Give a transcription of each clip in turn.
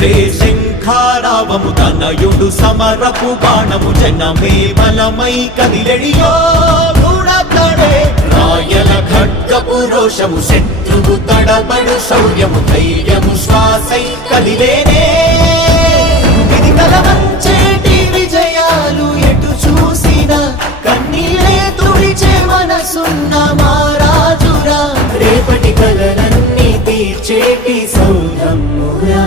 తండ్రే శంఖారావము తనయుడు సమరపు బాణము జనమే బలమై కదిలెడియో గూఢతడే రాయల ఖడ్గపు రోషము శత్రువు తడబడు శౌర్యము ధైర్యము శ్వాసై కదిలేనే. ఇది కలవంచేటి విజయాలు ఎటు చూసిన కన్నీరే తుడిచే మనసున్న మారాజురా రేపటి కలలన్నీ తీర్చేటి సౌధమురా.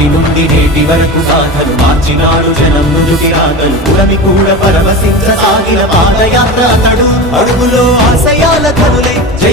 నాటి నుండి నేటి వరకు సాధలు మార్చినాడు జనం నుదుటి రాగలు పురమి కూడా పరవశించ సాగిన పాదయాత్ర అతడు. అడుగులో ఆశయాల కనులే